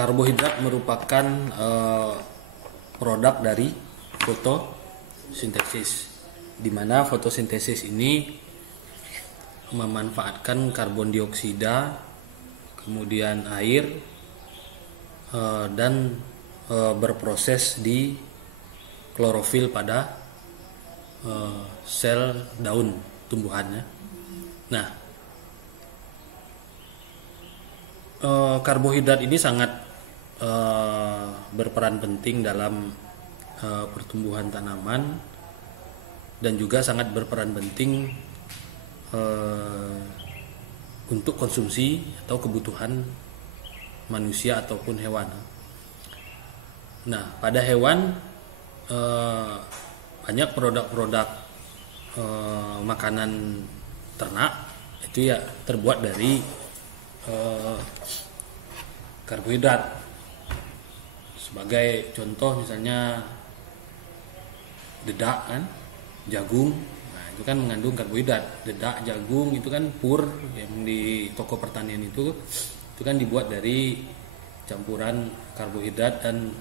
Karbohidrat merupakan produk dari fotosintesis, di mana fotosintesis ini memanfaatkan karbon dioksida, kemudian air, dan berproses di klorofil pada sel daun tumbuhannya. Nah, karbohidrat ini sangat berperan penting dalam pertumbuhan tanaman dan juga sangat berperan penting untuk konsumsi atau kebutuhan manusia ataupun hewan. Nah, pada hewan banyak produk-produk makanan ternak itu ya terbuat dari karbohidrat. Sebagai contoh misalnya dedak kan, jagung, nah itu kan mengandung karbohidrat. Dedak, jagung itu kan pur yang di toko pertanian itu kan dibuat dari campuran karbohidrat dan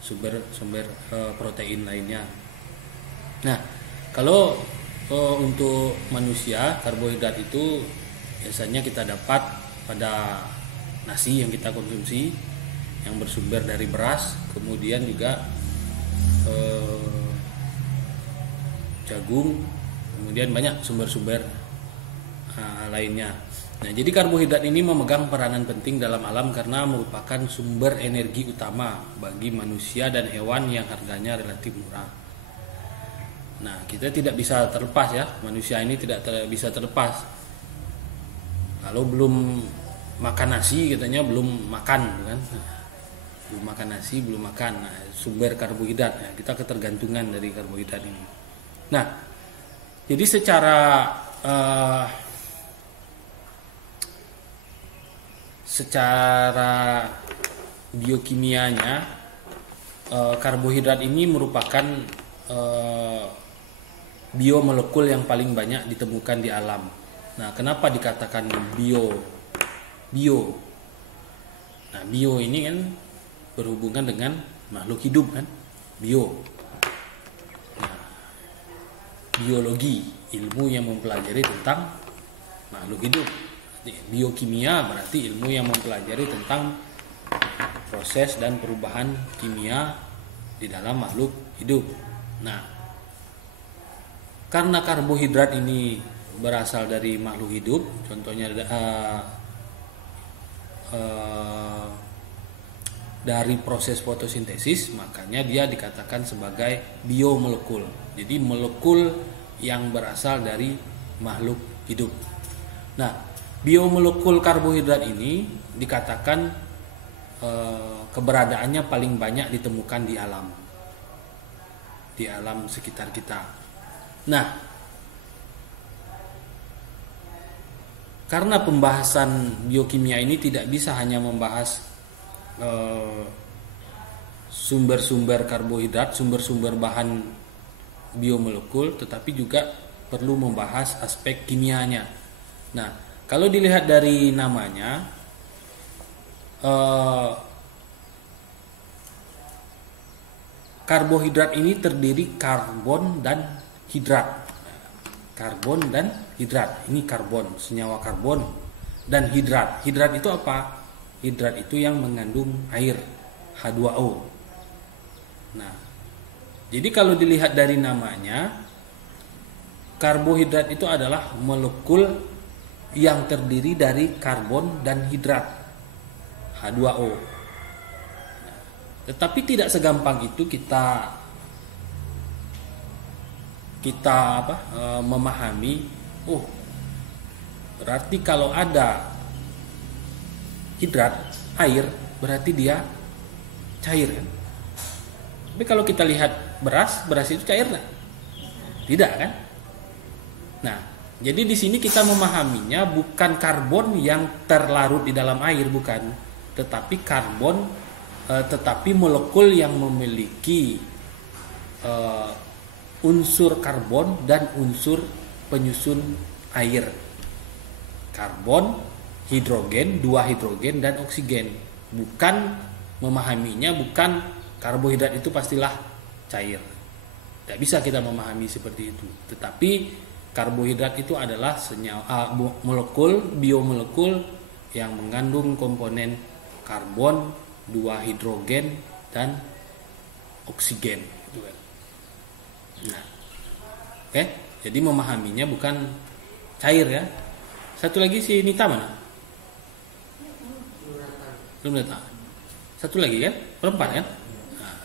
sumber protein lainnya. Nah, kalau untuk manusia karbohidrat itu biasanya kita dapat pada nasi yang kita konsumsi yang bersumber dari beras, kemudian juga jagung, kemudian banyak sumber-sumber lainnya. Nah, jadi karbohidrat ini memegang peranan penting dalam alam karena merupakan sumber energi utama bagi manusia dan hewan yang harganya relatif murah. Nah, kita tidak bisa terlepas ya, manusia ini tidak bisa terlepas. Kalau belum makan nasi katanya belum makan kan. Belum makan nasi, belum makan. Nah, sumber karbohidrat ya, kita ketergantungan dari karbohidrat ini. Nah, jadi secara biokimianya karbohidrat ini merupakan biomolekul yang paling banyak ditemukan di alam. Nah, kenapa dikatakan bio? Nah, bio ini kan berhubungan dengan makhluk hidup kan, bio. Nah, biologi, ilmu yang mempelajari tentang makhluk hidup. Biokimia berarti ilmu yang mempelajari tentang proses dan perubahan kimia di dalam makhluk hidup. Nah, karena karbohidrat ini berasal dari makhluk hidup, contohnya dari proses fotosintesis, makanya dia dikatakan sebagai biomolekul. Jadi molekul yang berasal dari makhluk hidup. Nah, biomolekul karbohidrat ini dikatakan keberadaannya paling banyak ditemukan di alam sekitar kita. Nah, karena pembahasan biokimia ini tidak bisa hanya membahas sumber-sumber karbohidrat, sumber-sumber bahan biomolekul, tetapi juga perlu membahas aspek kimianya. Nah, kalau dilihat dari namanya, karbohidrat ini terdiri karbon dan hidrat. Karbon dan hidrat. Ini karbon, senyawa karbon, dan hidrat. Hidrat itu apa? Hidrat itu yang mengandung air, H2O. Nah, jadi kalau dilihat dari namanya, karbohidrat itu adalah molekul yang terdiri dari karbon dan hidrat, H2O. Nah, tetapi tidak segampang itu kita memahami, berarti kalau ada hidrat, air, berarti dia cair kan? Tapi kalau kita lihat beras itu cair nggak? Tidak kan? Nah, jadi di sini kita memahaminya bukan karbon yang terlarut di dalam air, bukan, tetapi molekul yang memiliki unsur karbon dan unsur penyusun air. Karbon, hidrogen, dua hidrogen dan oksigen, bukan memahaminya bukan karbohidrat itu pastilah cair. Tidak bisa kita memahami seperti itu. Tetapi karbohidrat itu adalah biomolekul yang mengandung komponen karbon, 2 hidrogen dan oksigen. Nah, oke. Jadi memahaminya bukan cair ya. Satu lagi si Nita mana? Belum datang. Satu lagi kan? Perempat kan? Nah.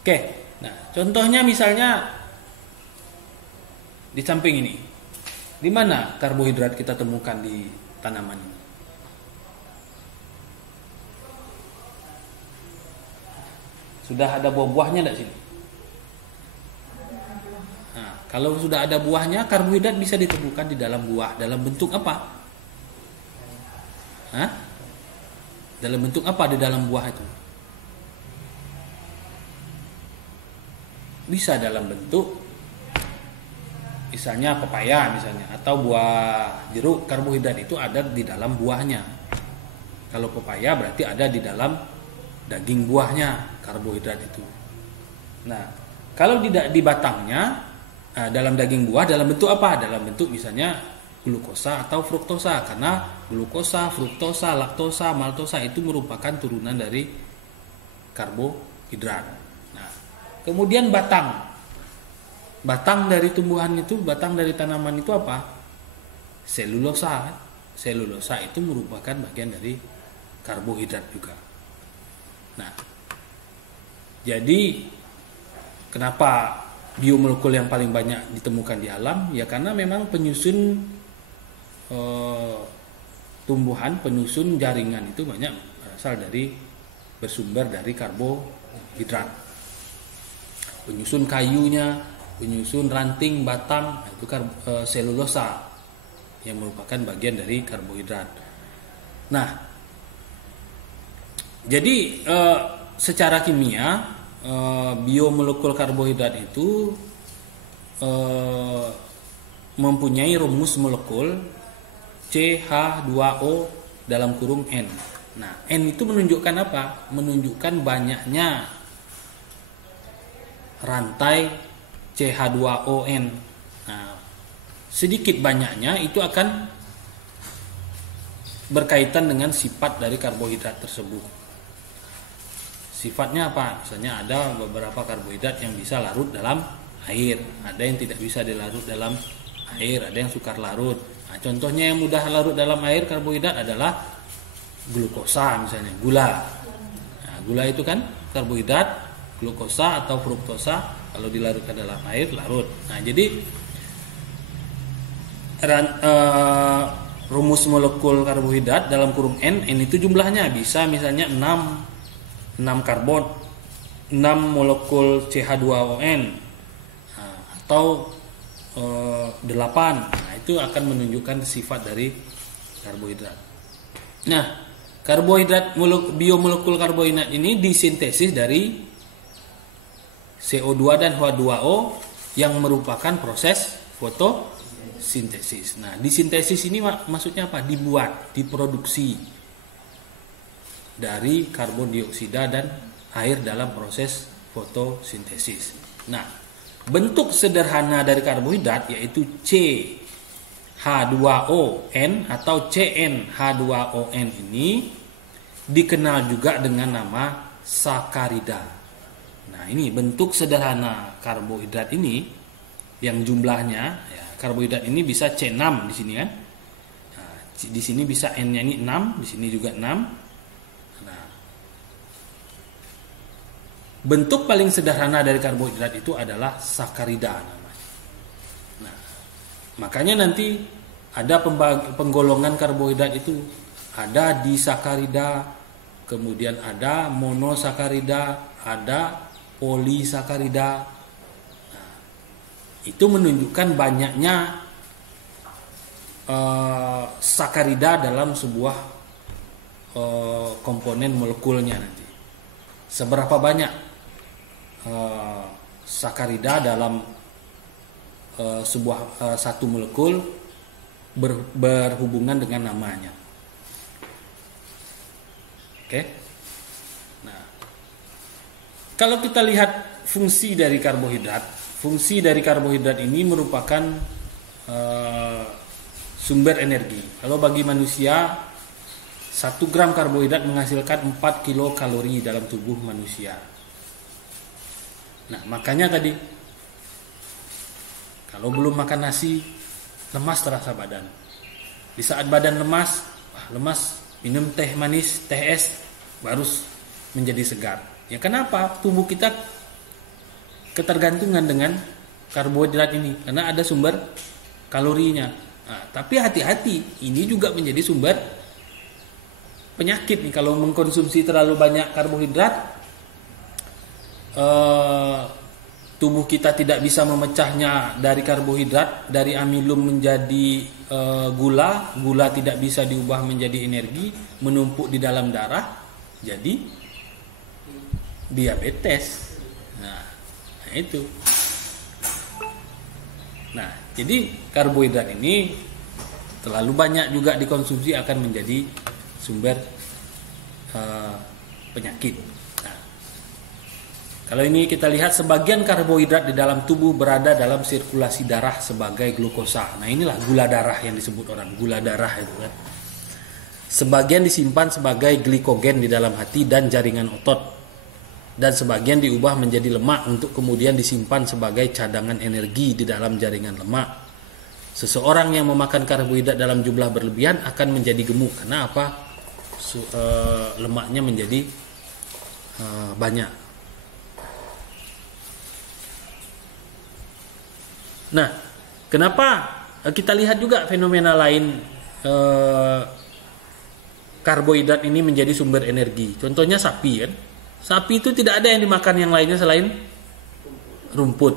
Oke. Nah, contohnya misalnya di samping ini. Di mana karbohidrat kita temukan di tanaman ini? Sudah ada buah-buahnya enggak sini? Nah, kalau sudah ada buahnya, karbohidrat bisa ditemukan di dalam buah. Dalam bentuk apa? Hah? Dalam bentuk apa di dalam buah itu? Bisa dalam bentuk misalnya pepaya misalnya, atau buah jeruk. Karbohidrat itu ada di dalam buahnya. Kalau pepaya berarti ada di dalam daging buahnya karbohidrat itu. Nah, kalau tidak di batangnya, dalam daging buah dalam bentuk apa? Dalam bentuk misalnya glukosa atau fruktosa, karena glukosa, fruktosa, laktosa, maltosa itu merupakan turunan dari karbohidrat. Nah, kemudian batang dari tumbuhan itu, batang dari tanaman itu apa? Selulosa. Selulosa itu merupakan bagian dari karbohidrat juga. Nah, jadi kenapa biomolekul yang paling banyak ditemukan di alam? Ya karena memang penyusun tumbuhan, penyusun jaringan itu banyak berasal dari, bersumber dari karbohidrat. Penyusun kayunya, penyusun ranting, batang, itu selulosa yang merupakan bagian dari karbohidrat. Nah, jadi secara kimia biomolekul karbohidrat itu mempunyai rumus molekul CH2O dalam kurung N. Nah, N itu menunjukkan apa? Menunjukkan banyaknya rantai CH2ON. Nah, sedikit banyaknya itu akan berkaitan dengan sifat dari karbohidrat tersebut. Sifatnya apa? Misalnya ada beberapa karbohidrat yang bisa larut dalam air, ada yang tidak bisa dilarut dalam air, ada yang sukar larut. Nah, contohnya yang mudah larut dalam air karbohidrat adalah glukosa, misalnya gula. Nah, gula itu kan karbohidrat, glukosa atau fruktosa, kalau dilarutkan dalam air larut. Nah, jadi rumus molekul karbohidrat dalam kurung N itu jumlahnya bisa misalnya 6 karbon, 6 molekul CH2ON, atau 8. Nah, itu akan menunjukkan sifat dari karbohidrat. Nah, karbohidrat, biomolekul karbohidrat ini disintesis dari CO2 dan H2O yang merupakan proses fotosintesis. Nah, disintesis ini maksudnya apa? Dibuat, diproduksi dari karbon dioksida dan air dalam proses fotosintesis. Nah, bentuk sederhana dari karbohidrat yaitu CH2ON atau CnH2ON ini dikenal juga dengan nama sakarida. Nah, ini bentuk sederhana karbohidrat ini yang jumlahnya, ya, karbohidrat ini bisa C6 di sini kan. Nah, di sini bisa N-nya ini 6, di sini juga 6. Bentuk paling sederhana dari karbohidrat itu adalah sakarida namanya. Nah, makanya nanti ada penggolongan karbohidrat itu, ada disakarida, kemudian ada monosakarida, ada polisakarida. Nah, itu menunjukkan banyaknya sakarida dalam sebuah komponen molekulnya nanti. Seberapa banyak sakarida dalam sebuah satu molekul berhubungan dengan namanya. Oke. Kalau kita lihat fungsi dari karbohidrat ini merupakan sumber energi. Kalau bagi manusia 1 gram karbohidrat menghasilkan 4 kilokalori dalam tubuh manusia. Nah, makanya tadi kalau belum makan nasi, lemas terasa badan. Di saat badan lemas, minum teh manis, teh es, baru menjadi segar. Ya kenapa? Tubuh kita ketergantungan dengan karbohidrat ini karena ada sumber kalorinya. Nah, tapi hati-hati, ini juga menjadi sumber penyakit nih kalau mengkonsumsi terlalu banyak karbohidrat. Tubuh kita tidak bisa memecahnya dari karbohidrat, dari amilum menjadi gula tidak bisa diubah menjadi energi, menumpuk di dalam darah, jadi diabetes. Nah, itu. Nah, jadi karbohidrat ini terlalu banyak juga dikonsumsi akan menjadi sumber penyakit. Kalau ini kita lihat sebagian karbohidrat di dalam tubuh berada dalam sirkulasi darah sebagai glukosa. Nah, inilah gula darah yang disebut orang, gula darah itu kan. Sebagian disimpan sebagai glikogen di dalam hati dan jaringan otot. Dan sebagian diubah menjadi lemak untuk kemudian disimpan sebagai cadangan energi di dalam jaringan lemak. Seseorang yang memakan karbohidrat dalam jumlah berlebihan akan menjadi gemuk. Karena apa? Lemaknya menjadi banyak. Nah, kenapa kita lihat juga fenomena lain karbohidrat ini menjadi sumber energi. Contohnya sapi kan. Sapi itu tidak ada yang dimakan yang lainnya selain rumput.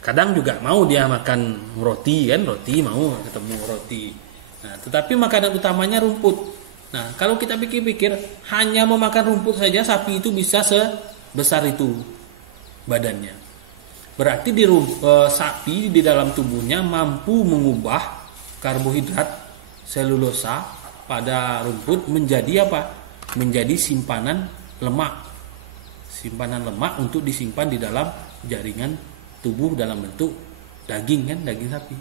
Kadang juga mau dia makan roti kan, roti mau ketemu roti. Nah, tetapi makanan utamanya rumput. Nah, kalau kita pikir-pikir hanya memakan rumput saja sapi itu bisa sebesar itu badannya. Berarti sapi di dalam tubuhnya mampu mengubah karbohidrat selulosa pada rumput menjadi apa? Menjadi simpanan lemak. Simpanan lemak untuk disimpan di dalam jaringan tubuh dalam bentuk daging kan, daging sapi.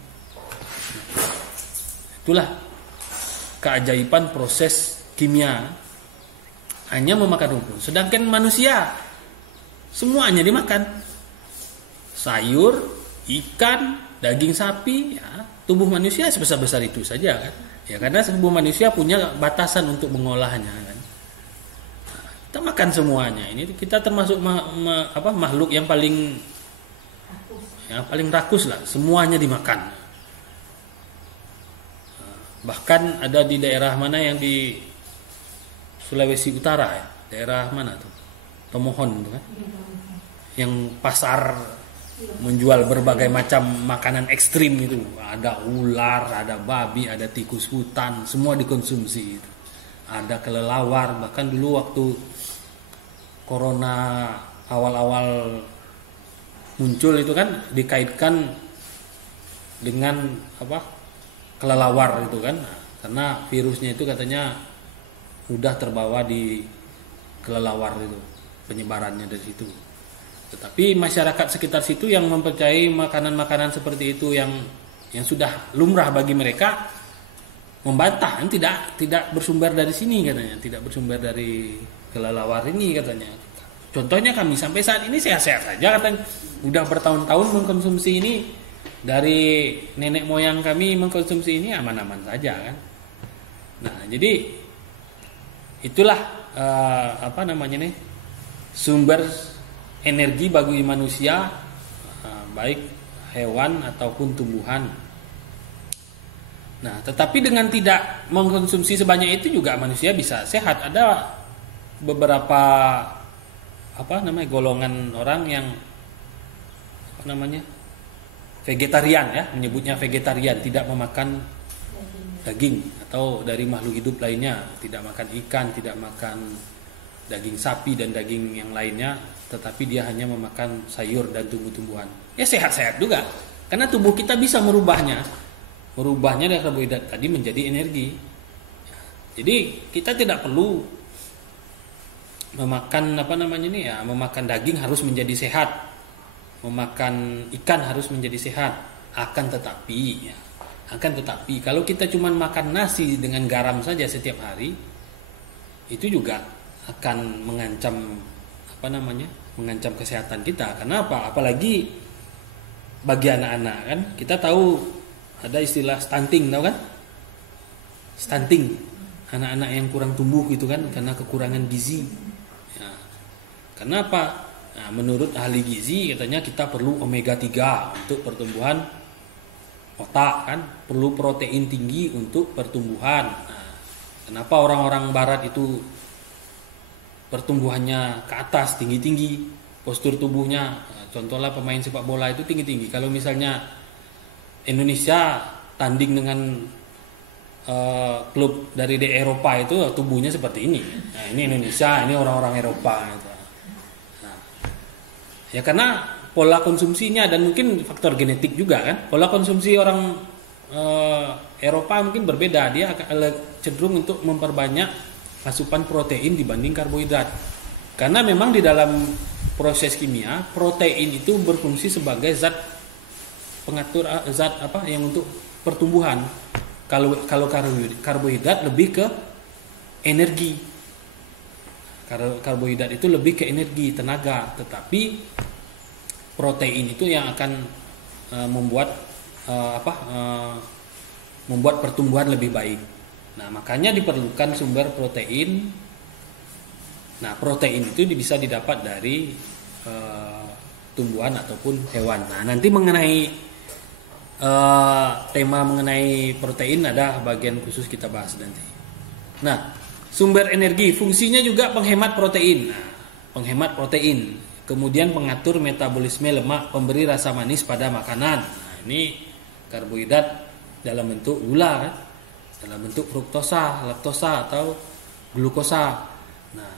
Itulah keajaiban proses kimia hanya memakan rumput. Sedangkan manusia semuanya dimakan. Sayur, ikan, daging sapi, ya, tubuh manusia sebesar-besar itu saja kan. Ya karena tubuh manusia punya batasan untuk mengolahnya kan. Nah, kita makan semuanya. Ini kita termasuk makhluk yang paling rakus lah. Semuanya dimakan. Bahkan ada di daerah mana yang di Sulawesi Utara ya, daerah mana tuh? Tomohon tuh kan. Yang pasar menjual berbagai macam makanan ekstrim itu, ada ular, ada babi, ada tikus hutan, semua dikonsumsi itu. Ada kelelawar, bahkan dulu waktu corona awal-awal muncul itu kan dikaitkan dengan kelelawar itu kan, karena virusnya itu katanya udah terbawa di kelelawar itu, penyebarannya dari situ. Tetapi masyarakat sekitar situ yang mempercayai makanan-makanan seperti itu yang sudah lumrah bagi mereka membantah, tidak bersumber dari sini katanya, tidak bersumber dari kelelawar ini katanya. Contohnya kami sampai saat ini sehat-sehat saja katanya, udah bertahun-tahun mengkonsumsi ini, dari nenek moyang kami mengkonsumsi ini aman-aman saja kan. Nah jadi itulah sumber energi bagi manusia, baik hewan ataupun tumbuhan. Nah, tetapi dengan tidak mengkonsumsi sebanyak itu juga manusia bisa sehat. Ada beberapa golongan orang yang vegetarian ya, menyebutnya vegetarian, tidak memakan daging atau dari makhluk hidup lainnya, tidak makan ikan, tidak makan daging sapi dan daging yang lainnya, tetapi dia hanya memakan sayur dan tumbuh-tumbuhan. Ya sehat-sehat juga, karena tubuh kita bisa merubahnya dari karbohidrat tadi menjadi energi. Jadi kita tidak perlu memakan apa namanya ini ya, memakan daging harus menjadi sehat, memakan ikan harus menjadi sehat. Akan tetapi kalau kita cuma makan nasi dengan garam saja setiap hari, itu juga akan mengancam apa namanya, mengancam kesehatan kita. Kenapa? Apalagi bagi anak-anak kan, kita tahu ada istilah stunting, tahu kan? Stunting, anak-anak yang kurang tumbuh gitu kan, karena kekurangan gizi. Ya. Kenapa? Nah, menurut ahli gizi katanya kita perlu omega 3 untuk pertumbuhan otak kan, perlu protein tinggi untuk pertumbuhan. Nah, kenapa orang-orang barat itu pertumbuhannya ke atas, tinggi-tinggi, postur tubuhnya, nah, contohnya pemain sepak bola itu tinggi-tinggi. Kalau misalnya Indonesia tanding dengan klub dari di Eropa itu tubuhnya seperti ini. Nah, ini Indonesia, ini orang-orang Eropa gitu. Nah, ya karena pola konsumsinya dan mungkin faktor genetik juga kan. Pola konsumsi orang Eropa mungkin berbeda, dia akan cenderung untuk memperbanyak asupan protein dibanding karbohidrat. Karena memang di dalam proses kimia, protein itu berfungsi sebagai zat pengatur, zat apa yang untuk pertumbuhan. Kalau karbohidrat lebih ke energi. Karbohidrat itu lebih ke energi, tenaga, tetapi protein itu yang akan membuat pertumbuhan lebih baik. Nah, makanya diperlukan sumber protein. Nah, protein itu bisa didapat dari tumbuhan ataupun hewan. Nah, nanti mengenai tema mengenai protein ada bagian khusus kita bahas nanti. Nah, sumber energi fungsinya juga penghemat protein. Nah, penghemat protein, kemudian pengatur metabolisme lemak, pemberi rasa manis pada makanan. Nah, ini karbohidrat dalam bentuk gula kan? Dalam bentuk fruktosa, laktosa atau glukosa. Nah,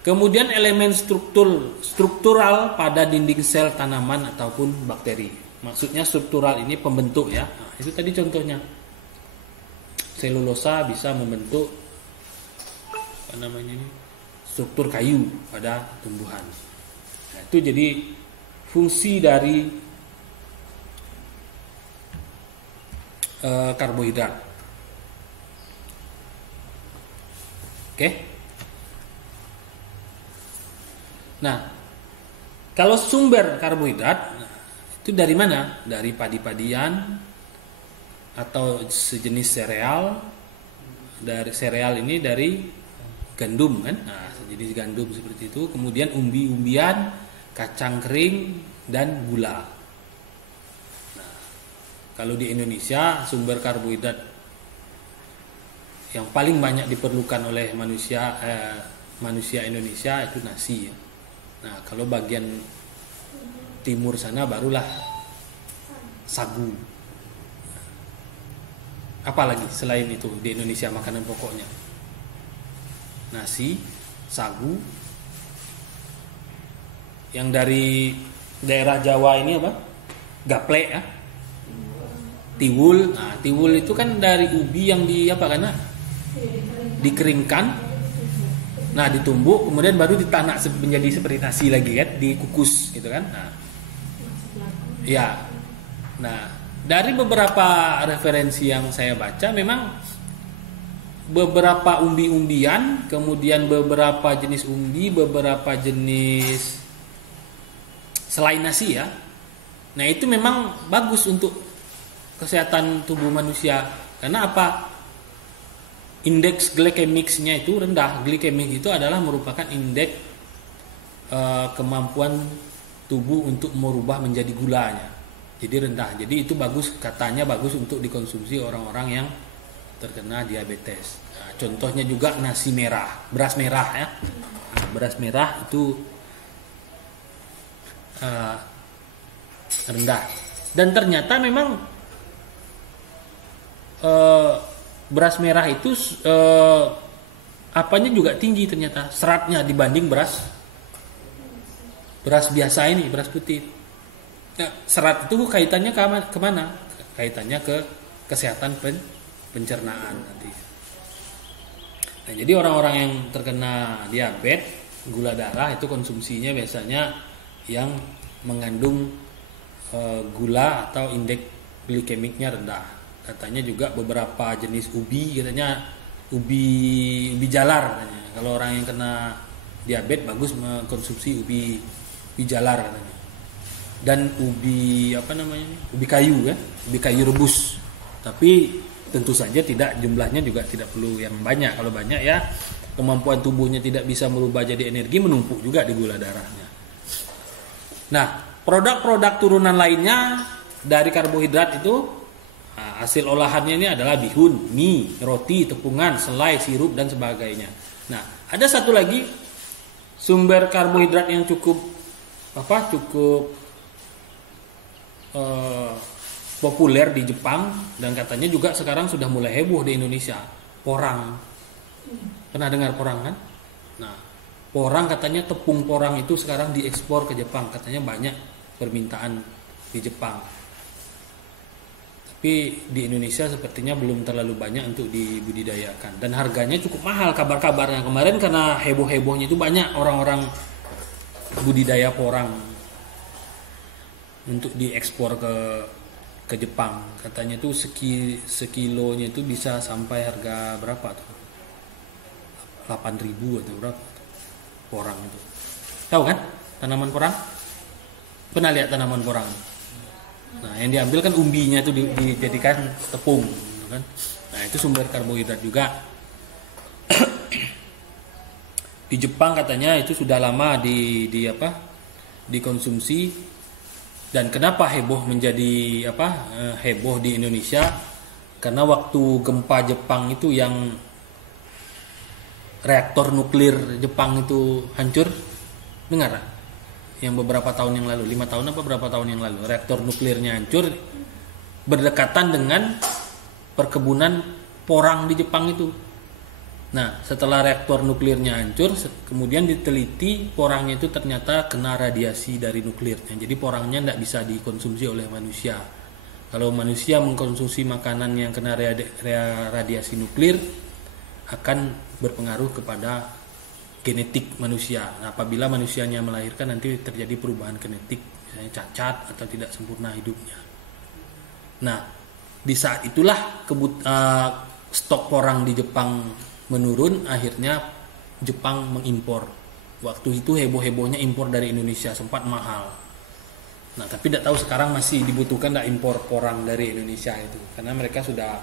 kemudian elemen struktural pada dinding sel tanaman ataupun bakteri. Maksudnya struktural ini pembentuk ya. Nah, itu tadi contohnya. Selulosa bisa membentuk apa namanya ini? Struktur kayu pada tumbuhan. Nah, itu jadi fungsi dari karbohidrat. Oke. Nah, kalau sumber karbohidrat itu dari mana? Dari padi-padian atau sejenis sereal. Dari sereal ini dari gandum kan? Nah, sejenis gandum seperti itu. Kemudian umbi-umbian, kacang kering dan gula. Nah, kalau di Indonesia sumber karbohidrat yang paling banyak diperlukan oleh manusia Indonesia itu nasi ya. Nah, kalau bagian timur sana barulah sagu. Apalagi selain itu di Indonesia makanan pokoknya? Nasi, sagu. Yang dari daerah Jawa ini apa? Gaplek ya. Tiwul. Nah, tiwul itu kan dari ubi yang dikeringkan. Nah, ditumbuk kemudian baru ditanak menjadi seperti nasi lagi kan, dikukus gitu kan. Nah, ya. Nah, dari beberapa referensi yang saya baca memang beberapa umbi-umbian, kemudian beberapa jenis umbi, beberapa jenis selain nasi ya. Nah, itu memang bagus untuk kesehatan tubuh manusia. Karena apa? Indeks glikemiknya itu rendah. Glikemik itu adalah merupakan indeks kemampuan tubuh untuk merubah menjadi gulanya. Jadi rendah. Jadi itu bagus, katanya bagus untuk dikonsumsi orang-orang yang terkena diabetes. Nah, contohnya juga nasi merah, beras merah ya. Nah, beras merah itu rendah. Dan ternyata memang beras merah itu apanya juga tinggi ternyata, seratnya dibanding beras biasa ini, beras putih. Nah, serat itu kaitannya kemana? Kaitannya ke kesehatan pencernaan nanti. Nah, jadi orang-orang yang terkena diabetes gula darah itu konsumsinya biasanya yang mengandung gula atau indeks glikemiknya rendah. Katanya juga beberapa jenis ubi, katanya ubi jalar katanya. Kalau orang yang kena diabetes bagus mengkonsumsi ubi jalar katanya. Dan ubi ubi kayu ya, ubi kayu rebus. Tapi tentu saja tidak, jumlahnya juga tidak perlu yang banyak. Kalau banyak ya kemampuan tubuhnya tidak bisa merubah jadi energi, menumpuk juga di gula darahnya. Nah, produk-produk turunan lainnya dari karbohidrat itu hasil olahannya ini adalah bihun, mie, roti, tepungan, selai, sirup dan sebagainya. Nah, ada satu lagi sumber karbohidrat yang cukup populer di Jepang dan katanya juga sekarang sudah mulai heboh di Indonesia, porang. Pernah dengar porang kan? Nah, porang katanya, tepung porang itu sekarang diekspor ke Jepang, katanya banyak permintaan di Jepang. Tapi di Indonesia sepertinya belum terlalu banyak untuk dibudidayakan dan harganya cukup mahal. Kabar-kabarnya kemarin karena heboh-hebohnya itu banyak orang-orang budidaya porang untuk diekspor ke Jepang. Katanya tuh sekilonya itu bisa sampai harga berapa tuh? 8.000 atau berapa porang itu. Tahu kan tanaman porang? Pernah lihat tanaman porang? Nah, yang diambil kan umbinya itu dijadikan tepung gitu kan. Nah, itu sumber karbohidrat juga. Di Jepang katanya itu sudah lama dikonsumsi. Dan kenapa heboh menjadi heboh di Indonesia? Karena waktu gempa Jepang itu yang reaktor nuklir Jepang itu hancur, dengar? Yang beberapa tahun yang lalu, 5 tahun apa berapa tahun yang lalu, reaktor nuklirnya hancur berdekatan dengan perkebunan porang di Jepang itu. Nah, setelah reaktor nuklirnya hancur, kemudian diteliti porangnya itu ternyata kena radiasi dari nuklirnya. Jadi porangnya tidak bisa dikonsumsi oleh manusia. Kalau manusia mengkonsumsi makanan yang kena radiasi nuklir, akan berpengaruh kepada genetik manusia. Nah, apabila manusianya melahirkan nanti terjadi perubahan genetik, misalnya cacat atau tidak sempurna hidupnya. Nah, di saat itulah stok porang di Jepang menurun, akhirnya Jepang mengimpor. Waktu itu heboh-hebohnya impor dari Indonesia, sempat mahal. Nah, tapi tidak tahu sekarang masih dibutuhkan tidak impor porang dari Indonesia itu, karena mereka sudah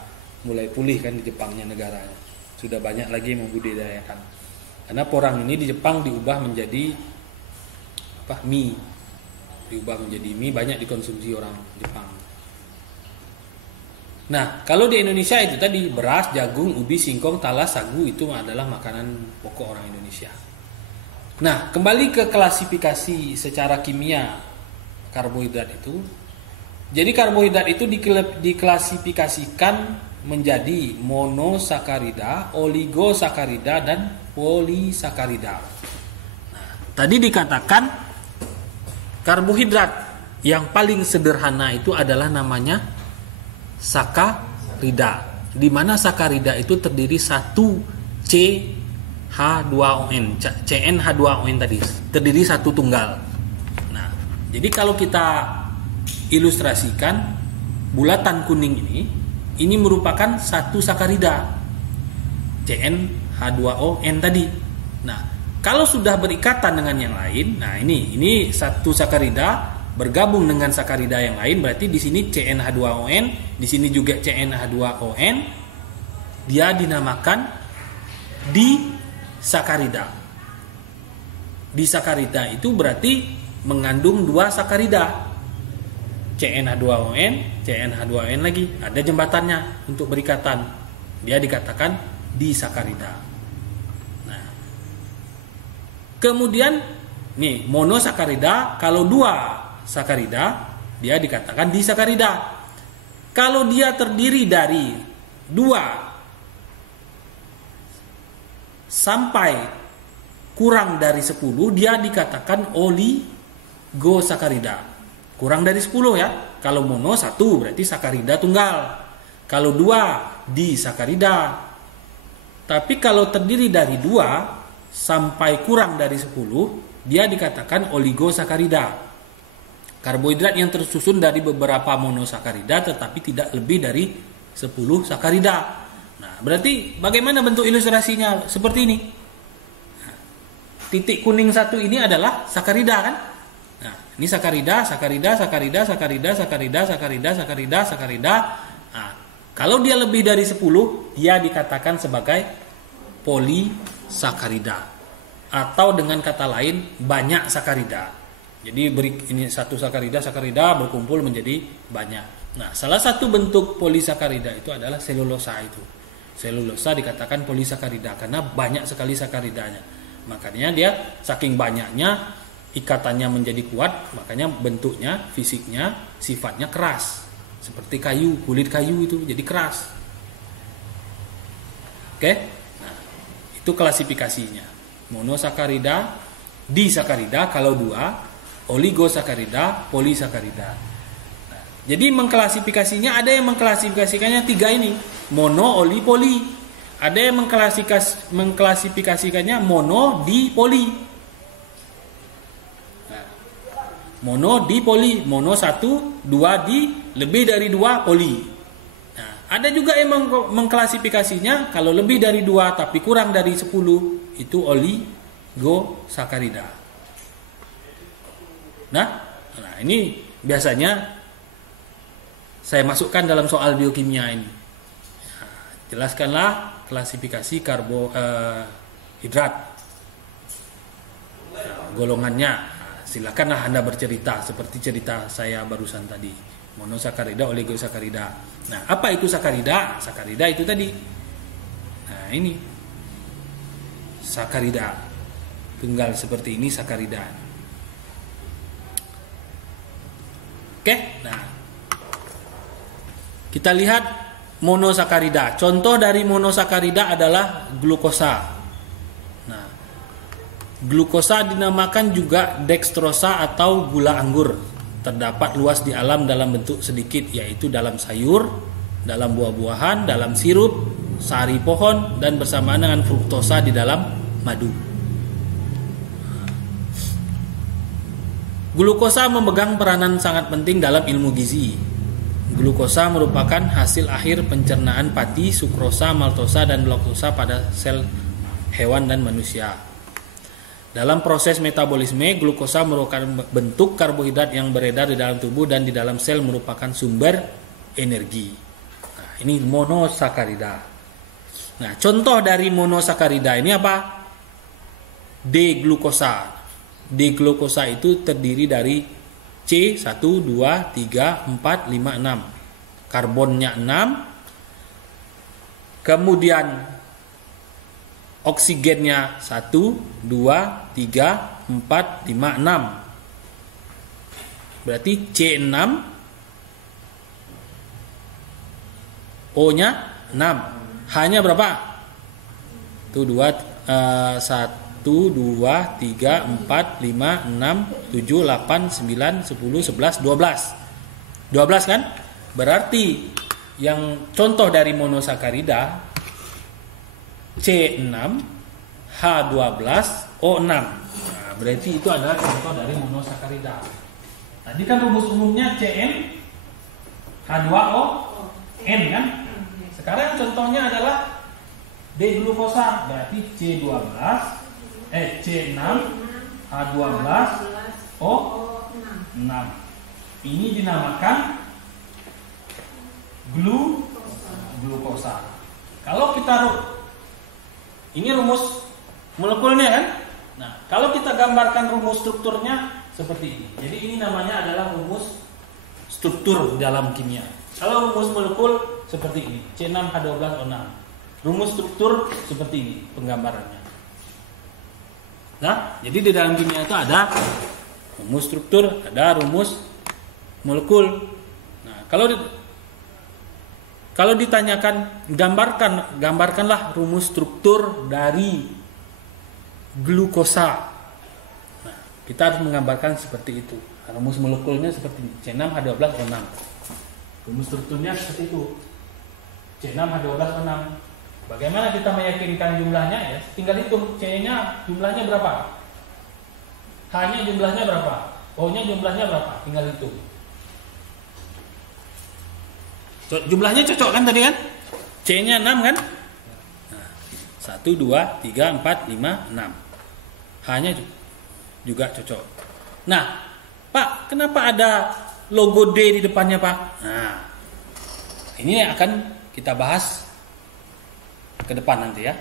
mulai pulih kan di Jepangnya negaranya. Sudah banyak lagi membudidayakan. Karena porang ini di Jepang diubah menjadi mie. Diubah menjadi mie, banyak dikonsumsi orang Jepang. Nah, kalau di Indonesia itu tadi beras, jagung, ubi, singkong, talas, sagu itu adalah makanan pokok orang Indonesia. Nah, kembali ke klasifikasi secara kimia karbohidrat itu. Jadi karbohidrat itu diklasifikasikan menjadi monosakarida, oligosakarida, dan polisakarida. Nah, tadi dikatakan karbohidrat yang paling sederhana itu adalah namanya sakarida, di mana sakarida itu terdiri 1 CH2ON, CnH2ON tadi, terdiri satu tunggal. Nah, jadi kalau kita ilustrasikan bulatan kuning ini merupakan satu sakarida CnH2ON tadi. Nah, kalau sudah berikatan dengan yang lain, nah ini satu sakarida bergabung dengan sakarida yang lain, berarti di sini CnH2ON, di sini juga CnH2ON, dia dinamakan disakarida. Disakarida itu berarti mengandung 2 sakarida, CnH2ON, CnH2ON lagi, ada jembatannya untuk berikatan, dia dikatakan disakarida. Nah, kemudian nih monosakarida, kalau 2 sakarida dia dikatakan disakarida. Kalau dia terdiri dari 2 sampai kurang dari 10, dia dikatakan oligosakarida. Kurang dari 10 ya. Kalau mono 1 berarti sakarida tunggal. Kalau 2 disakarida. Tapi kalau terdiri dari 2 sampai kurang dari 10, dia dikatakan oligosakarida. Karbohidrat yang tersusun dari beberapa monosakarida tetapi tidak lebih dari 10 sakarida. Nah, berarti bagaimana bentuk ilustrasinya? Seperti ini. Nah, titik kuning satu ini adalah sakarida kan? Nah, ini sakarida. Nah, kalau dia lebih dari 10, dia dikatakan sebagai polisakarida. Atau dengan kata lain, banyak sakarida. Jadi ini satu sakarida berkumpul menjadi banyak. Nah, salah satu bentuk polisakarida itu adalah selulosa itu. Selulosa dikatakan polisakarida karena banyak sekali sakaridanya. Makanya dia saking banyaknya ikatannya menjadi kuat, makanya bentuknya, fisiknya, sifatnya keras. Seperti kayu, kulit kayu itu jadi keras. Oke? Nah, itu klasifikasinya. Monosakarida, disakarida kalau 2, oligosakarida, polisakarida. Nah, jadi mengklasifikasinya ada yang mengklasifikasikannya 3 ini, mono, oli, poli. Ada yang mengklasifikasikannya mono, di, poli. Nah, mono, di, poli. Mono 1, 2 di, lebih dari 2 poli. Nah, ada juga yang mengklasifikasinya kalau lebih dari 2 tapi kurang dari 10 itu oligosakarida. Nah, ini biasanya saya masukkan dalam soal biokimia ini. Nah, jelaskanlah klasifikasi karbohidrat, golongannya. Nah, silakanlah Anda bercerita seperti cerita saya barusan tadi. Monosakarida, oligosakarida. Nah, apa itu sakarida? Sakarida itu tadi. Nah, ini sakarida. Tunggal seperti ini sakarida. Oke, nah kita lihat monosakarida. Contoh dari monosakarida adalah glukosa. Nah, glukosa dinamakan juga dextrosa atau gula anggur. Terdapat luas di alam dalam bentuk sedikit, yaitu dalam sayur, dalam buah-buahan, dalam sirup, sari pohon, dan bersamaan dengan fruktosa di dalam madu. Glukosa memegang peranan sangat penting dalam ilmu gizi. Glukosa merupakan hasil akhir pencernaan pati, sukrosa, maltosa, dan laktosa pada sel hewan dan manusia. Dalam proses metabolisme, glukosa merupakan bentuk karbohidrat yang beredar di dalam tubuh dan di dalam sel merupakan sumber energi. Nah, ini monosakarida. Nah, contoh dari monosakarida ini apa? D-glukosa. D-glukosa itu terdiri dari C 1, 2, 3, 4, 5, 6. Karbonnya 6. Kemudian oksigennya 1, 2, 3, 4, 5, 6. Berarti C6, O-nya 6. H-nya berapa? Itu 1, 2, 3, 4, 5, 6, 7, 8, 9, 10, 11, 12. 12 kan? Berarti yang contoh dari monosakarida C6, H12, O6. Nah, berarti itu adalah contoh dari monosakarida. Tadi kan rumus umumnya Cn, H2O, N kan? Sekarang contohnya adalah D-glukosa, berarti C6, H12, O6. Ini dinamakan glukosa. Kalau kita ini rumus molekulnya kan? Nah, kalau kita gambarkan rumus strukturnya seperti ini. Jadi ini namanya adalah rumus struktur dalam kimia. Kalau rumus molekul seperti ini, C6H12O6. Rumus struktur seperti ini penggambarannya. Nah, jadi di dalam kimia itu ada rumus struktur, ada rumus molekul. Nah, kalau ditanyakan gambarkanlah rumus struktur dari glukosa. Nah, kita harus menggambarkan seperti itu. Rumus molekulnya seperti ini, C6H12O6. Rumus strukturnya seperti itu, C6H12O6. Bagaimana kita meyakinkan jumlahnya? Ya, tinggal hitung C-nya jumlahnya berapa, H-nya jumlahnya berapa, O-nya jumlahnya berapa, tinggal hitung. Jumlahnya cocok kan tadi kan? C-nya 6 kan? Nah, 1, 2, 3, 4, 5, 6. H-nya juga cocok. Nah, Pak, kenapa ada logo D di depannya, Pak? Nah, ini akan kita bahas ke depan nanti ya.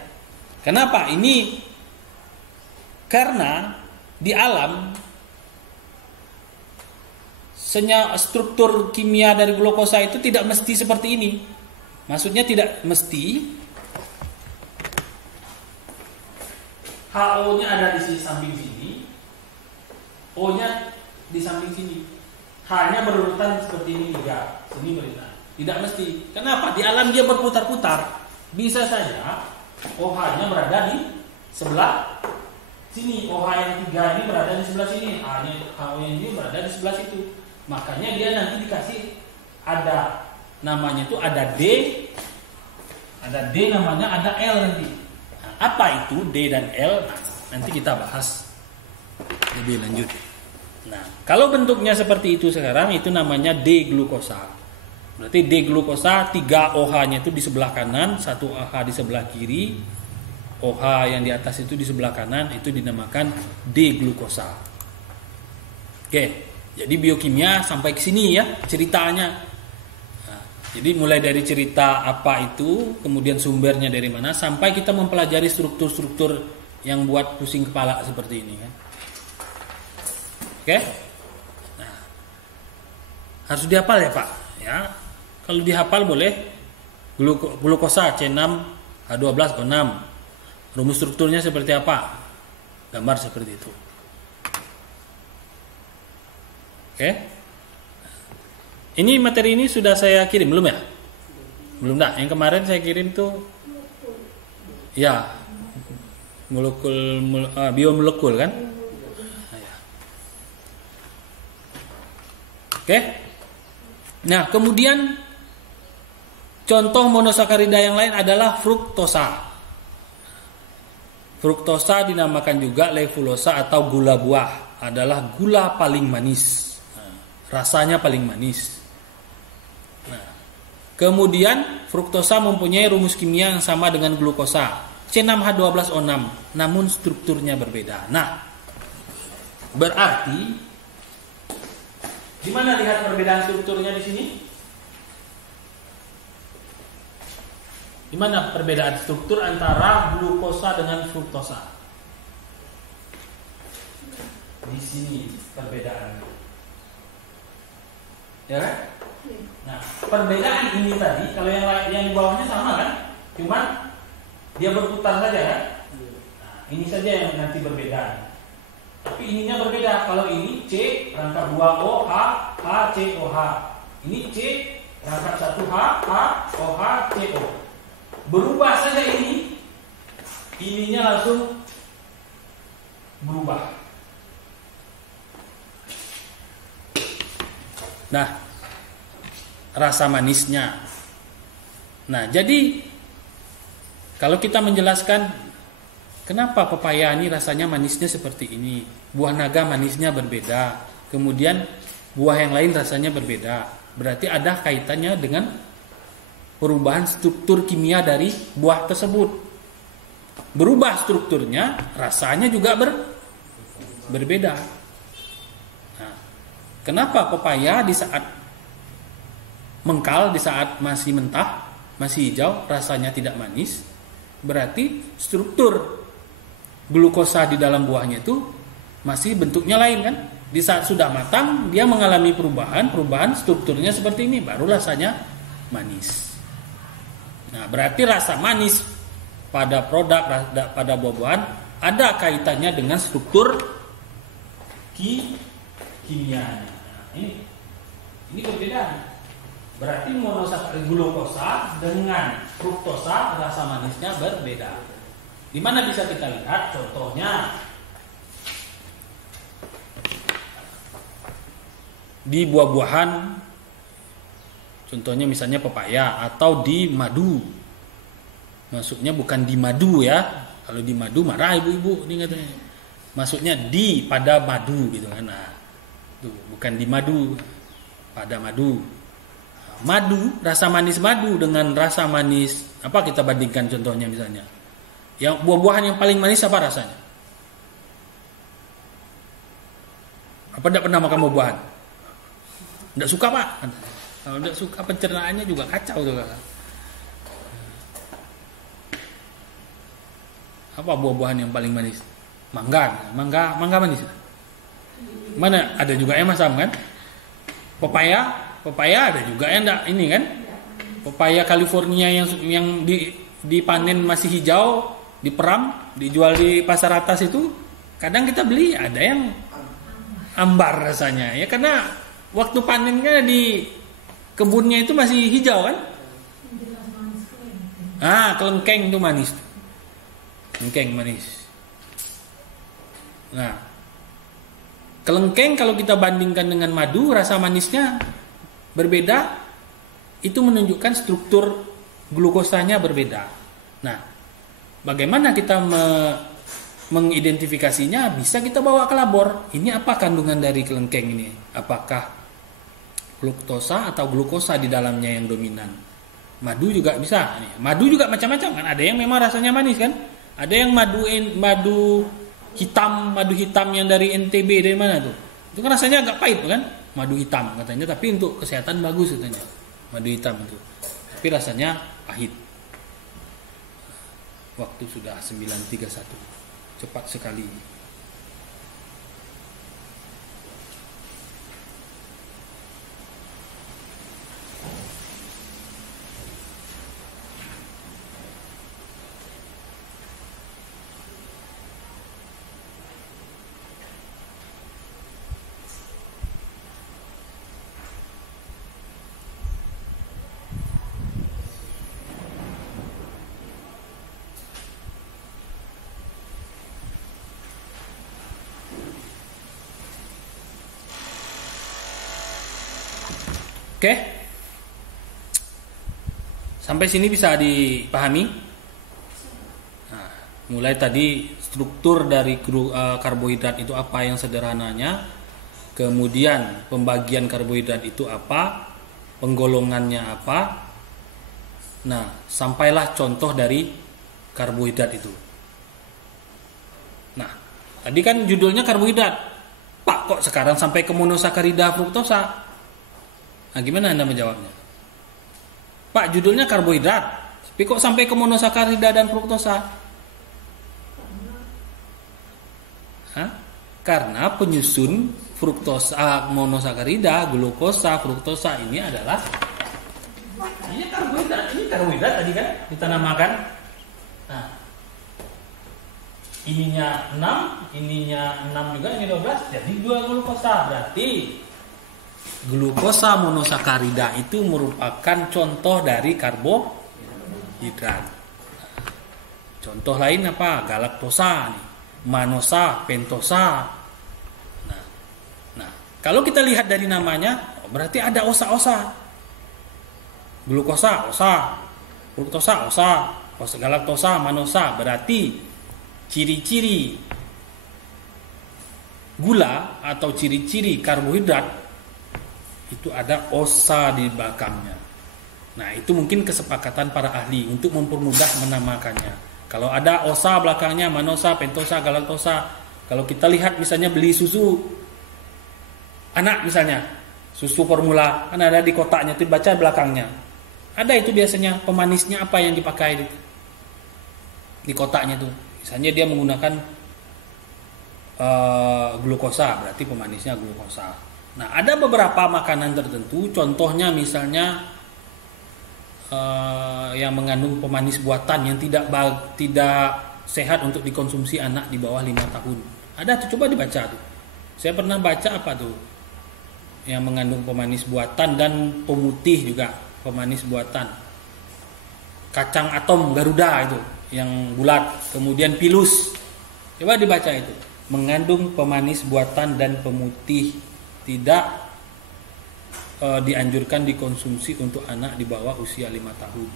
Kenapa? Ini karena di alam struktur kimia dari glukosa itu tidak mesti seperti ini. Maksudnya tidak mesti HO-nya ada di samping sini, O-nya di samping sini, H-nya berurutan seperti ini juga, sini berurutan. Tidak mesti. Kenapa? Di alam dia berputar-putar. Bisa saja OH-nya berada di sebelah sini, OH yang 3 ini berada di sebelah sini, HO-nya ini berada di sebelah situ. Makanya dia nanti dikasih ada namanya itu ada D namanya, ada L nanti. Nah, apa itu D dan L? Nah, nanti kita bahas lebih lanjut. Nah, kalau bentuknya seperti itu sekarang itu namanya D-glukosa. Berarti D-glukosa 3 OH-nya itu di sebelah kanan, 1 OH di sebelah kiri. OH yang di atas itu di sebelah kanan, itu dinamakan D-glukosa. Oke. Jadi biokimia sampai ke sini ya ceritanya. Nah, jadi mulai dari cerita apa itu, kemudian sumbernya dari mana, sampai kita mempelajari struktur-struktur yang buat pusing kepala seperti ini kan. Oke? Nah, harus dihafal ya Pak. Ya, kalau dihafal boleh. Glukosa C6H12O6. Rumus strukturnya seperti apa? Gambar seperti itu. Oke. Ini materi ini sudah saya kirim belum ya? Belum dah. Yang kemarin saya kirim tuh ya biomolekul kan? Oke. Nah, kemudian contoh monosakarida yang lain adalah fruktosa. Fruktosa dinamakan juga levulosa atau gula buah, adalah gula paling manis. Rasanya paling manis. Nah, kemudian fruktosa mempunyai rumus kimia yang sama dengan glukosa, C6H12O6, namun strukturnya berbeda. Nah, berarti di mana lihat perbedaan strukturnya di sini? Di mana perbedaan struktur antara glukosa dengan fruktosa? Di sini perbedaannya. Ya kan? Nah, perbedaan ini tadi, kalau yang di bawahnya sama kan? Cuman dia berputar saja kan? Nah, ini saja yang nanti berbeda. Tapi ininya berbeda. Kalau ini C rangkap 2O H C O H. Ini C rangkap 1 H O H C O. Berubah saja ini. Ininya langsung berubah. Nah, rasa manisnya. Nah, jadi kalau kita menjelaskan kenapa pepaya ini rasanya manisnya seperti ini, buah naga manisnya berbeda, kemudian buah yang lain rasanya berbeda, berarti ada kaitannya dengan perubahan struktur kimia dari buah tersebut. Berubah strukturnya, rasanya juga berbeda. Kenapa pepaya di saat mengkal, di saat masih mentah, masih hijau, rasanya tidak manis? Berarti struktur glukosa di dalam buahnya itu masih bentuknya lain kan? Di saat sudah matang, dia mengalami perubahan strukturnya seperti ini, baru rasanya manis. Nah, berarti rasa manis pada produk, pada buah-buahan ada kaitannya dengan struktur kimianya. Ini perbedaan. Berarti monosakarida glukosa dengan fruktosa rasa manisnya berbeda. Di mana bisa kita lihat contohnya? Di buah-buahan, contohnya misalnya pepaya atau di madu. Maksudnya bukan di madu ya. Kalau di madu marah ibu-ibu ini katanya. Maksudnya di pada madu gitu kan. Nah, tuh, bukan di madu, pada madu. Madu, rasa manis madu dengan rasa manis apa kita bandingkan contohnya misalnya. Yang buah-buahan yang paling manis apa rasanya? Apa tidak pernah makan buah-buahan? Tidak suka pak? Kalau tidak suka pencernaannya juga kacau tuh. Apa buah-buahan yang paling manis? Mangga manis. Mana ada juga yang asam kan? Pepaya ada juga yang enggak ini kan? Pepaya California yang dipanen masih hijau, diperam, dijual di pasar atas itu, kadang kita beli ada yang ambar rasanya ya karena waktu panen kan di kebunnya itu masih hijau kan? Kelengkeng itu manis. Kelengkeng manis. Nah, kelengkeng kalau kita bandingkan dengan madu, rasa manisnya berbeda. Itu menunjukkan struktur glukosanya berbeda. Nah, bagaimana kita mengidentifikasinya? Bisa kita bawa ke labor. Ini apa kandungan dari kelengkeng ini? Apakah fruktosa atau glukosa di dalamnya yang dominan? Madu juga bisa. Madu juga macam-macam kan. Ada yang memang rasanya manis kan. Ada yang madu hitam yang dari NTB dari mana tuh? Itu kan rasanya agak pahit kan? Madu hitam katanya, tapi untuk kesehatan bagus katanya. Madu hitam itu. Tapi rasanya pahit. Waktu sudah 9.31. Cepat sekali. Oke, sampai sini bisa dipahami. Nah, mulai tadi struktur dari karbohidrat itu apa yang sederhananya, kemudian pembagian karbohidrat itu apa, penggolongannya apa. Nah, sampailah contoh dari karbohidrat itu. Nah, tadi kan judulnya karbohidrat. Pak, kok sekarang sampai ke monosakarida fruktosa? Nah, gimana Anda menjawabnya? Pak, judulnya karbohidrat, tapi kok sampai ke monosakarida dan fruktosa? Karena penyusun fruktosa, monosakarida, glukosa, fruktosa ini adalah ini karbohidrat tadi kan kita namakan. Nah, ininya 6 juga, ini 12, jadi 2 glukosa. Berarti glukosa monosakarida itu merupakan contoh dari karbohidrat. Contoh lain apa? Galaktosa, manosa, pentosa. Nah, kalau kita lihat dari namanya, berarti ada osa-osa. Glukosa, osa. Fruktosa, osa. Galaktosa, manosa. Berarti ciri-ciri gula atau ciri-ciri karbohidrat itu ada osa di belakangnya. Nah, itu mungkin kesepakatan para ahli untuk mempermudah menamakannya. Kalau ada osa belakangnya, manosa, pentosa, galaktosa. Kalau kita lihat misalnya beli susu anak misalnya, susu formula, kan ada di kotaknya itu baca belakangnya. Ada itu biasanya pemanisnya apa yang dipakai di kotaknya itu. Misalnya dia menggunakan glukosa, berarti pemanisnya glukosa. Nah, ada beberapa makanan tertentu, contohnya misalnya yang mengandung pemanis buatan yang tidak sehat untuk dikonsumsi anak di bawah 5 tahun. Ada tuh, coba dibaca tuh. Saya pernah baca apa tuh yang mengandung pemanis buatan dan pemutih juga pemanis buatan. Kacang atom Garuda itu yang bulat, kemudian pilus. Coba dibaca itu. Mengandung pemanis buatan dan pemutih, tidak dianjurkan dikonsumsi untuk anak di bawah usia 5 tahun.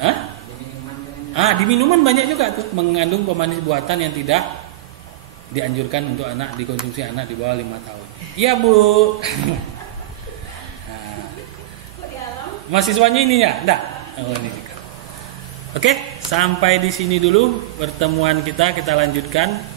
Hah? Di minuman banyak juga tuh mengandung pemanis buatan yang tidak dianjurkan untuk anak, dikonsumsi anak di bawah 5 tahun. Iya Bu. Mahasiswanya ini ya? Enggak. Oh, ini juga. Oke, sampai di sini dulu pertemuan kita lanjutkan.